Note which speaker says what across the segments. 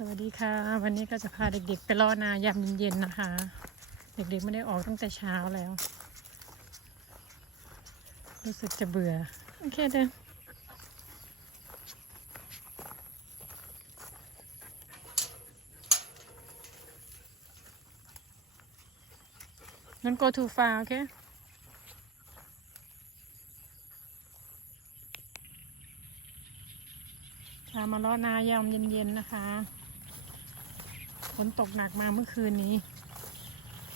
Speaker 1: สวัสดีค่ะ วันนี้ก็จะพาเด็กๆ ไปล่อนายามเย็นๆนะคะ เด็กๆไม่ได้ออกตั้งแต่เช้าแล้ว รู้สึกจะเบื่อ โอเคเดินนั่น go too far โอเคมาลาะนายามเย็นๆนะคะ ฝนตกหนักมาเมื่อคืนนี้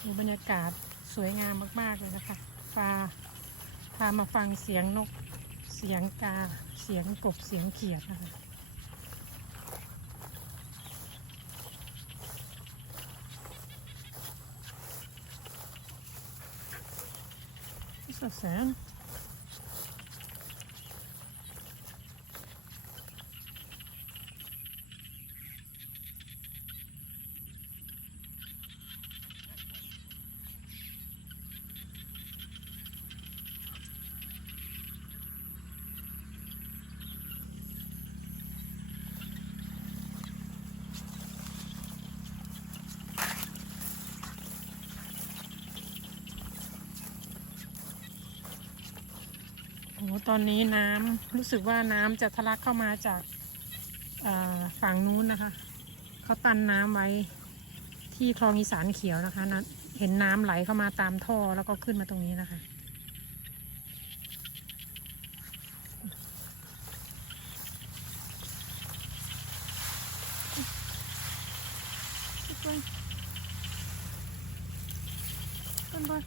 Speaker 1: ดูบรรยากาศสวยงามมาก ๆ เลยนะคะพาพามาฟังเสียงนก เสียงกา เสียงกบ เสียงเขียดนะคะสดแสน ตอนนี้น้ำรู้สึกว่าน้ำจะทะลักเข้ามาจากฝั่งนู้นนะคะเขาตันน้ำไว้ที่คลองอีสานเขียวนะคะนะเห็นน้ำไหลเข้ามาตามท่อแล้วก็ขึ้นมาตรงนี้นะคะ ต้นบอล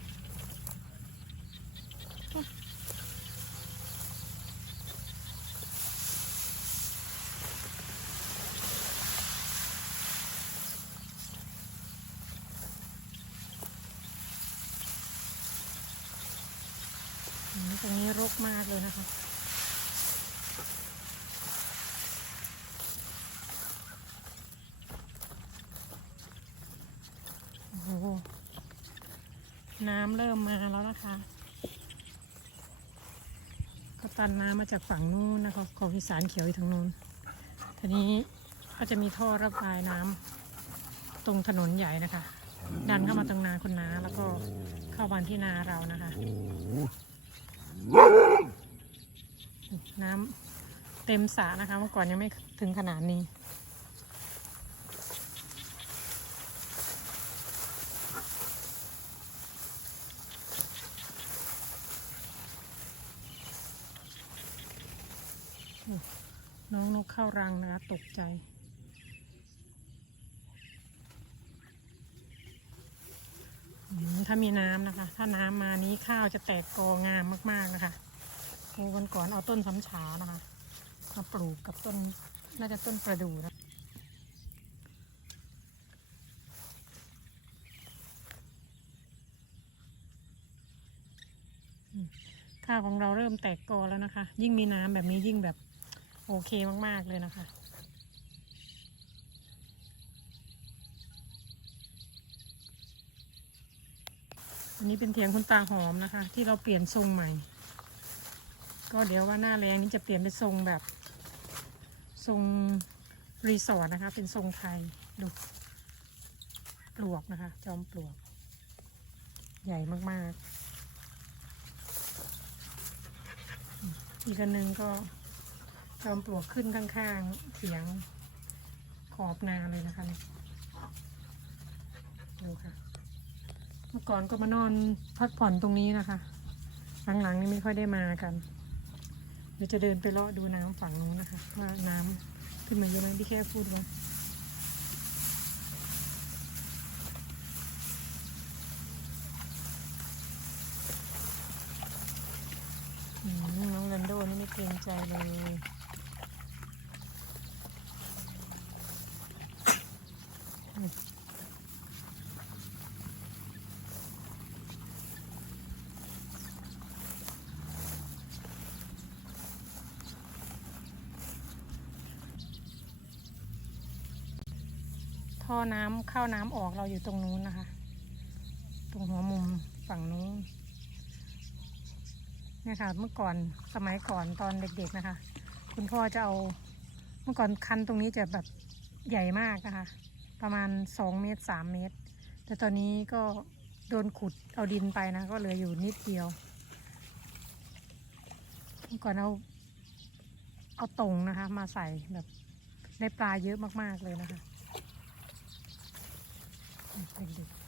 Speaker 1: อืม ตรงนี้รกมากเลยนะคะ โอ้โห น้ำเริ่มมาแล้วนะคะก็ตันน้ำมาจากฝั่งนู้นนะคะ ของอีสานเขียวอยู่ทางนู้น ทีนี้ก็จะมีท่อระบายน้ำตรงถนนใหญ่นะคะ ดันเข้ามาตรงนาคุณนาแล้วก็เข้ามานที่นาเรานะคะ น้ำเต็มสระนะคะ เมื่อก่อนยังไม่ถึงขนาดนี้ น้องนกเข้ารังนะคะตกใจ อืม ถ้ามีน้ำนะคะ ถ้าน้ำมานี้ข้าวจะแตกกองามมากๆนะคะโอ้วันก่อนเอาต้นสำฉานะคะมาปลูกกับต้นน่าจะต้นประดู่นะข้าวของเราเริ่มแตกกอแล้วนะคะ ยิ่งมีน้ำแบบนี้ยิ่งแบบโอเคมากๆเลยนะคะ อันนี้เป็นเถียงคุณตาหอมนะคะ ที่เราเปลี่ยนทรงใหม่ ก็เดี๋ยวว่าหน้าแรงนี้จะเปลี่ยนเป็นทรงแบบ ทรงรีสอร์ทนะคะ เป็นทรงไทยดูปลวกนะคะ จอมปลวก ใหญ่มากๆ อีกอันหนึ่งก็จอมปลวกขึ้นข้างๆเสียงขอบนาเลยนะคะเนี่ยดูค่ะ เมื่อก่อนก็มานอนพักผ่อนตรงนี้นะคะ หลังๆนี่ไม่ค่อยได้มากันเดี๋ยวจะเดินไปเลาะดูน้ำฝั่งนู้นนะคะ ว่าน้ำขึ้นมาเยอะไหมพี่แค่พูดว่าน้องแรนโดนี่ไม่เกรงใจเลย ท่อน้ำเข้าน้ำออกเราอยู่ตรงนู้นนะคะ ตรงหัวมุมฝั่งนู้นเนี่ยค่ะ เมื่อก่อนสมัยก่อนตอนเด็กๆนะคะ คุณพ่อจะเอาเมื่อก่อนคันตรงนี้จะแบบใหญ่มากนะคะ ประมาณสองเมตรสามเมตร แต่ตอนนี้ก็โดนขุดเอาดินไปนะ ก็เหลืออยู่นิดเดียว เมื่อก่อนเอาเอาตรงนะคะ มาใส่แบบได้ปลาเยอะมากๆเลยนะคะ เด็กๆ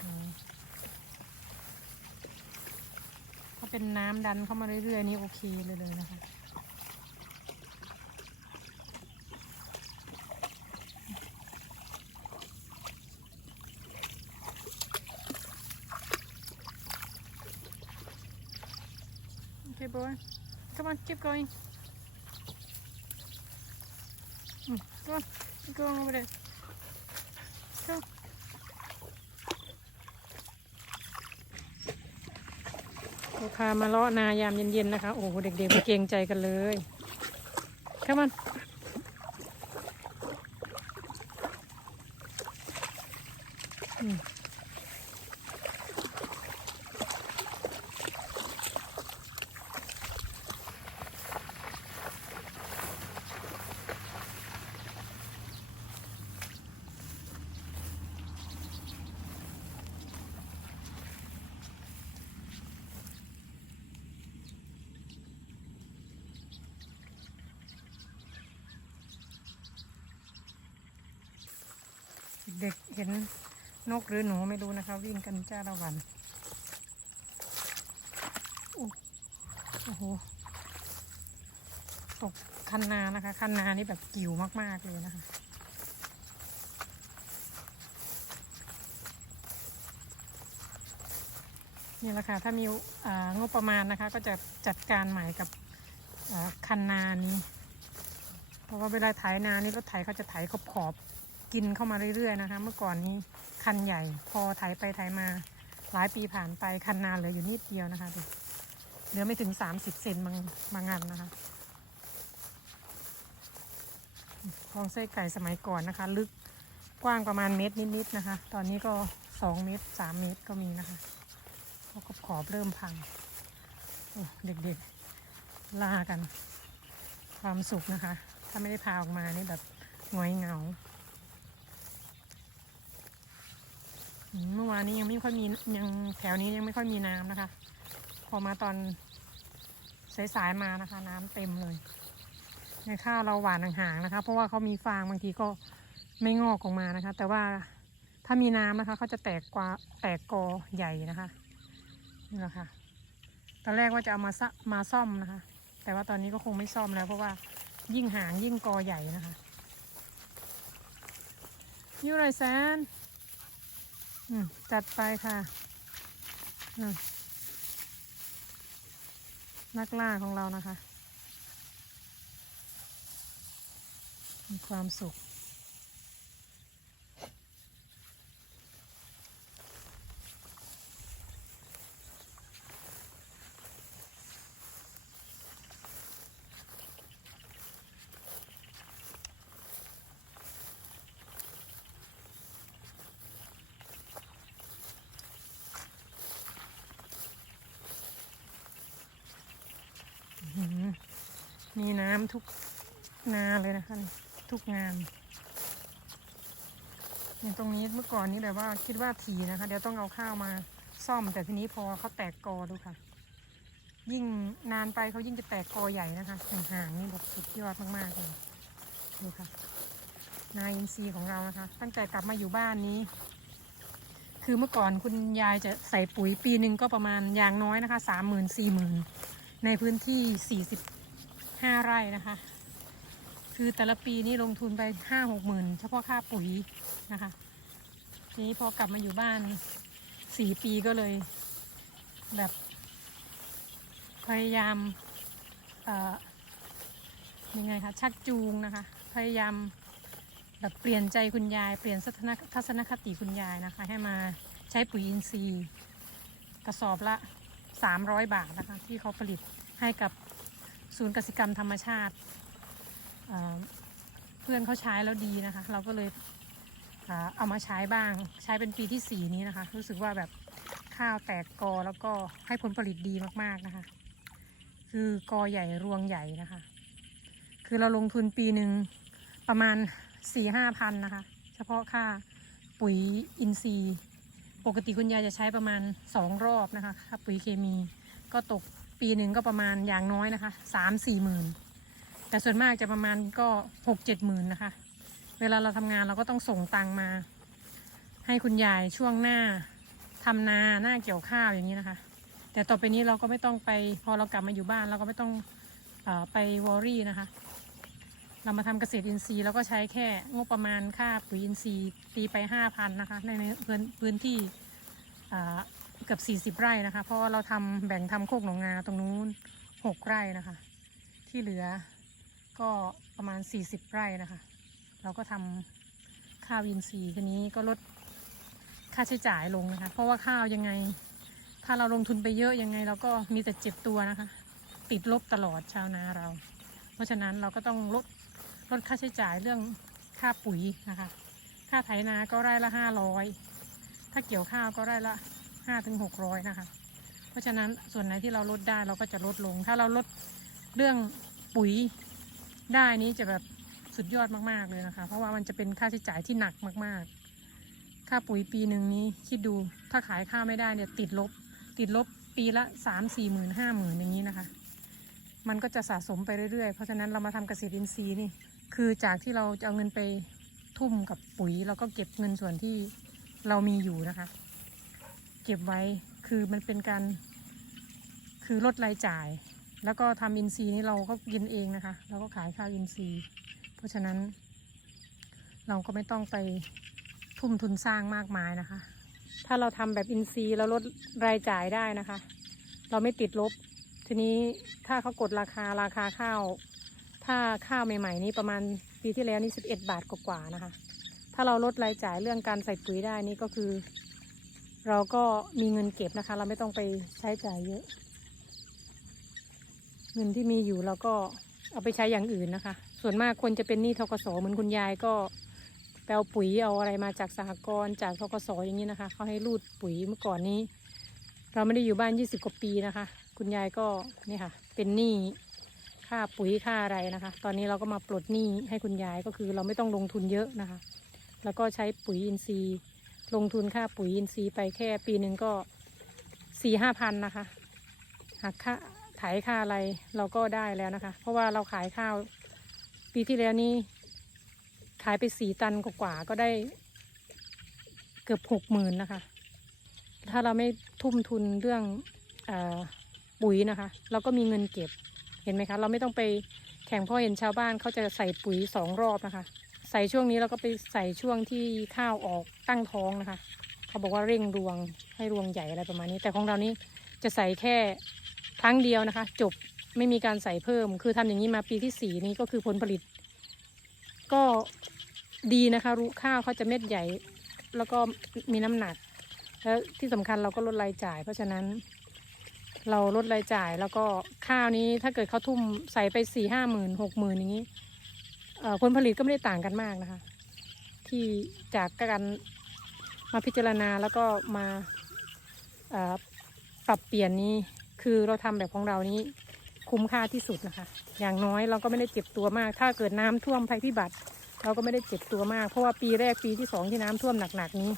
Speaker 1: อ๋อถ้าเป็นน้ำดันเข้ามาเรื่อยๆ นี่โอเคเลยเลยนะคะ Okay, boy. Come on, keep going. Mm, go on, keep going over there. Go. ลูกค้ามาเลาะนายามเย็นๆนะคะ โอ้โห เด็กๆไม่เกรงใจกันเลย Come on. เด็กเห็นนกหรือหนูไม่รู้นะคะ วิ่งกันจ้าละวันโอ้โหตกคันนานะคะ คันนานี่แบบกิ่วมาก ๆ เลยนะคะ นี่แหละค่ะ ถ้ามีงบประมาณนะคะ ก็จะจัดการใหม่กับคันนานี้ เพราะว่าเวลาไถนานี่รถไถเขาจะไถขอบขอบ กินเข้ามาเรื่อยๆนะคะ เมื่อก่อนนี้คันใหญ่ พอไถไปไถมา หลายปีผ่านไปคันนาเหลืออยู่นิดเดียวนะคะดูเหลือไม่ถึง30เซนบางบางงานนะคะคลองไส้ไก่สมัยก่อนนะคะ ลึกกว้างประมาณเมตรนิดๆนะคะ ตอนนี้ก็2เมตร3เมตรก็มีนะคะเพราะขอบขอบเริ่มพังเด็กๆล่ากัน ความสุขนะคะ ถ้าไม่ได้พาออกมานี่แบบงอยเหงาอืม เมื่อวานนี้ยังไม่ค่อยมียังแถวนี้ยังไม่ค่อยมีน้ำนะคะ พอมาตอนสายๆมานะคะ น้ำเต็มเลย ในข้าวเราหวานห่างๆนะคะ เพราะว่าเขามีฟางบางทีก็ไม่งอกออกมานะคะ แต่ว่าถ้ามีน้ำนะคะเขาจะแตกกว่าแตกกอใหญ่นะคะนี่แหละค่ะตอนแรกว่าจะเอามาซะมาซ่อมนะคะ แต่ว่าตอนนี้ก็คงไม่ซ่อมแล้ว เพราะว่ายิ่งห่างยิ่งกอใหญ่นะคะยูไรแซน จัดไปค่ะ นักล่าของเรานะคะ มีความสุข มีน้ำทุกนาเลยนะคะ ทุกงานอย่างตรงนี้เมื่อก่อนนี้แบบว่าคิดว่าถี่นะคะ เดี๋ยวต้องเอาข้าวมาซ่อม แต่ทีนี้พอเขาแตกกอดูค่ะ ยิ่งนานไปเขายิ่งจะแตกกอใหญ่นะคะห่างๆนี่แบบสุดยอดมากๆเลยดูค่ะ นาอินทรีย์ของเรานะคะ ตั้งแต่กลับมาอยู่บ้านนี้ คือเมื่อก่อนคุณยายจะใส่ปุ๋ยปีหนึ่งก็ประมาณอย่างน้อยนะคะสามหมื่นสี่หมื่น ในพื้นที่ 45 ไร่นะคะ คือแต่ละปีนี่ลงทุนไป 5 6หมื่นเฉพาะค่าปุ๋ยนะคะ ทีนี้พอกลับมาอยู่บ้าน 4 ปีก็เลยแบบ พยายามเอ่อยังไงคะชักจูงนะคะ พยายามแบบเปลี่ยนใจคุณยายเปลี่ยนทัศนทัศนคติคุณยายนะคะ ให้มาใช้ปุ๋ยอินทรีย์กระสอบละ 300 บาทนะคะ ที่เขาผลิตให้กับศูนย์กสิกรรมธรรมชาติเเพื่อนเขาใช้แล้วดีนะคะ เราก็เลยเอามาใช้บ้าง ใช้เป็นปีที่ 4 นี้นะคะ รู้สึกว่าแบบข้าวแตกกอแล้วก็ให้ผลผลิตดีมากๆนะคะ คือกอใหญ่รวงใหญ่นะคะ คือเราลงทุนปีหนึ่งประมาณสี่ห้าพันนะคะ เฉพาะค่าปุ๋ยอินทรีย์ ปกติคุณยายจะใช้ประมาณสองรอบนะคะค่าปุ๋ยเคมีก็ตกปีหนึ่งก็ประมาณอย่างน้อยนะคะสามสี่หมื่นแต่ส่วนมากจะประมาณก็หกเจ็ดหมื่นนะคะ เวลาเราทำงานเราก็ต้องส่งตังมา ให้คุณยายช่วงหน้าทำนาหน้าเกี่ยวข้าวอย่างนี้นะคะ แต่ต่อไปนี้เราก็ไม่ต้องไปพอเรากลับมาอยู่บ้านเราก็ไม่ต้องอไปวอรี่นะคะ เรามาทำเกษตรอินทรีย์เราก็ใช้แค่งบประมาณค่าปุ๋ยอินทรีย์ตีไปห้าพันนะคะในในพื้นพื้นที่เกือบสี่สิบไร่นะคะ เพราะเราทำแบ่งทำโคกหนองนาตรงนู้นหกไร่นะคะ ที่เหลือก็ประมาณสี่สิบไร่นะคะ เราก็ทำข้าวอินทรีย์ทีนี้ก็ลดค่าใช้จ่ายลงนะคะ เพราะว่าข้าวยังไง ถ้าเราลงทุนไปเยอะยังไง เราก็มีแต่เจ็บตัวนะคะ ติดลบตลอดชาวนาเรา เพราะฉะนั้นเราก็ต้องลด ลดค่าใช้จ่ายเรื่องค่าปุ๋ยนะคะ ค่าไถนาก็ไร่ละห้าร้อยถ้าเกี่ยวข้าวก็ไร่ละห้าถึงหกร้อยนะคะ เพราะฉะนั้นส่วนไหนที่เราลดได้เราก็จะลดลง ถ้าเราลดเรื่องปุ๋ยได้นี้จะแบบสุดยอดมากๆเลยนะคะ เพราะว่ามันจะเป็นค่าใช้จ่ายที่หนักมากๆ ค่าปุ๋ยปีหนึ่งนี้คิดดูถ้าขายข้าวไม่ได้เนี่ยติดลบ ติดลบปีละสามสี่หมื่นห้าหมื่นอย่างนี้นะคะ มันก็จะสะสมไปเรื่อยๆ เพราะฉะนั้นเรามาทำเกษตรอินทรีย์นี่ คือจากที่เราจะเอาเงินไปทุ่มกับปุ๋ยเราก็เก็บเงินส่วนที่เรามีอยู่นะคะ เก็บไว้คือมันเป็นการ คือลดรายจ่าย แล้วก็ทำอินทรีย์นี่เราก็กินเองนะคะ เราก็ขายข้าวอินทรีย์ เพราะฉะนั้น เราก็ไม่ต้องไปทุ่มทุนสร้างมากมายนะคะ ถ้าเราทำแบบอินทรีย์เราลดรายจ่ายได้นะคะ เราไม่ติดลบ ทีนี้ถ้าเขากดราคาราคาข้าว ถ้าข้าวใหม่ๆ นี้ประมาณปีที่แล้วนี่สิบเอ็ดบาทกว่าๆนะคะ ถ้าเราลดรายจ่ายเรื่องการใส่ปุ๋ยได้นี่ก็คือ เราก็มีเงินเก็บนะคะ เราไม่ต้องไปใช้จ่ายเยอะ เงินที่มีอยู่เราก็เอาไปใช้อย่างอื่นนะคะ ส่วนมากคนจะเป็นหนี้ทกสเหมือนคุณยายก็ไปเอาปุ๋ยเอาอะไรมาจากสหกรณ์จากทกสอย่างนี้นะคะเขาให้รูดปุ๋ยเมื่อก่อนนี้ เราไม่ได้อยู่บ้านยี่สิบกว่าปีนะคะ คุณยายก็นี่ค่ะ เป็นหนี้ ค่าปุ๋ยค่าอะไรนะคะ ตอนนี้เราก็มาปลดหนี้ให้คุณยายก็คือเราไม่ต้องลงทุนเยอะนะคะ แล้วก็ใช้ปุ๋ยอินทรีย์ ลงทุนค่าปุ๋ยอินทรีย์ไปแค่ปีหนึ่งก็สี่ห้าพันนะคะหักค่าไถค่าอะไรเราก็ได้แล้วนะคะ เพราะว่าเราขายข้าว ปีที่แล้วนี้ขายไปสี่ตันกว่าก็ได้ เกือบหกหมื่นนะคะ ถ้าเราไม่ทุ่มทุนเรื่องอปุ๋ยนะคะ เราก็มีเงินเก็บ เห็นไหมคะ เราไม่ต้องไปแข่งเพ่อเห็นชาวบ้านเขาจะใส่ปุ๋ยสองรอบนะคะ ใส่ช่วงนี้เราก็ไปใส่ช่วงที่ข้าวออกตั้งท้องนะคะ เขาบอกว่าเร่งรวงให้รวงใหญ่อะไรประมาณนี้ แต่ของเรานี้จะใส่แค่ครั้งเดียวนะคะ จบไม่มีการใส่เพิ่ม คือทำอย่างนี้มาปีที่สี่นี้ก็คือผลผลิต ก็ดีนะคะรู้ข้าวเขาจะเม็ดใหญ่ แล้วก็มีน้ำหนักแล้วที่สำคัญเราก็ลดรายจ่าย เพราะฉะนั้น เราลดรายจ่ายแล้วก็ข้าวนี้ถ้าเกิดเขาทุ่มใส่ไปสี่ห้าหมื่นหกหมื่นอย่างนี้ผลผลิตก็ไม่ได้ต่างกันมากนะคะ ที่จากการมาพิจารณาแล้วก็มาปรับเปลี่ยนนี้คือเราทำแบบของเรานี้คุ้มค่าที่สุดนะคะ อย่างน้อยเราก็ไม่ได้เจ็บตัวมาก ถ้าเกิดน้ำท่วมภัยพิบัติ เราก็ไม่ได้เจ็บตัวมาก เพราะว่าปีแรกปีที่สองที่น้ำท่วมหนักๆนี้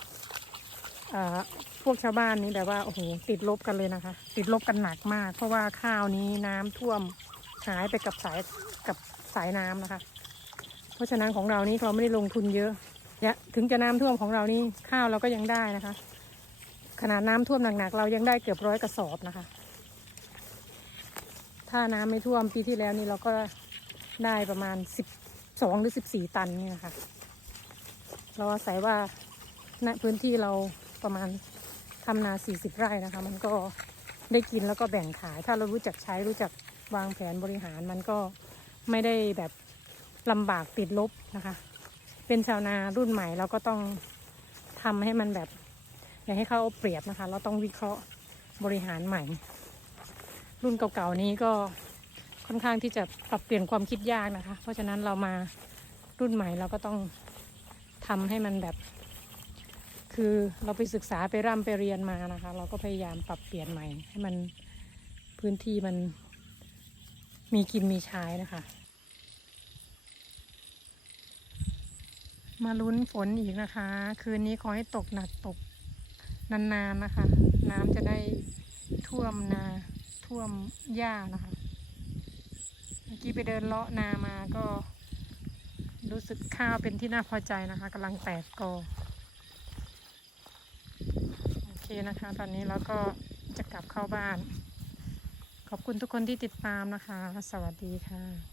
Speaker 1: พวกชาวบ้านนี้แบบว่าโอ้โหติดลบกันเลยนะคะ ติดลบกันหนักมาก เพราะว่าข้าวนี้น้ำท่วมหายไปกับสายกับสายน้ำนะคะ เพราะฉะนั้นของเรานี่เราไม่ได้ลงทุนเยอะถึงจะน้ำท่วมของเรานี่ข้าวเราก็ยังได้นะคะ ขนาดน้ำท่วมหนักๆเรายังได้เกือบร้อยกระสอบนะคะ ถ้าน้ำไม่ท่วมปีที่แล้วนี่เราก็ได้ประมาณสิบสองหรือสิบสี่ตันนี่นะคะ เราอาศัยว่าณพื้นที่เรา ประมาณทำนาสี่สิบไร่นะคะ มันก็ได้กินแล้วก็แบ่งขาย ถ้าเรารู้จักใช้รู้จักวางแผนบริหารมันก็ไม่ได้แบบลำบากติดลบนะคะ เป็นชาวนารุ่นใหม่เราก็ต้องทำให้มันแบบอย่าให้เขาเอาเปรียบนะคะ เราต้องวิเคราะห์บริหารใหม่ รุ่นเก่าๆนี้ก็ค่อนข้างที่จะปรับเปลี่ยนความคิดยากนะคะ เพราะฉะนั้นเรามารุ่นใหม่เราก็ต้องทำให้มันแบบ คือเราไปศึกษาไปร่ำไปเรียนมานะคะ เราก็พยายามปรับเปลี่ยนใหม่ ให้มันพื้นที่มันมีกินมีใช้นะคะ มาลุ้นฝนอีกนะคะ คืนนี้ขอให้ตกหนักตกนานๆนะคะ น้ำจะได้ท่วมนาท่วมหญ้านะคะ เมื่อกี้ไปเดินเลาะนามาก็รู้สึกข้าวเป็นที่น่าพอใจนะคะกำลังแตกกอ นะคะ ตอนนี้เราก็จะกลับเข้าบ้าน ขอบคุณทุกคนที่ติดตามนะคะ สวัสดีค่ะ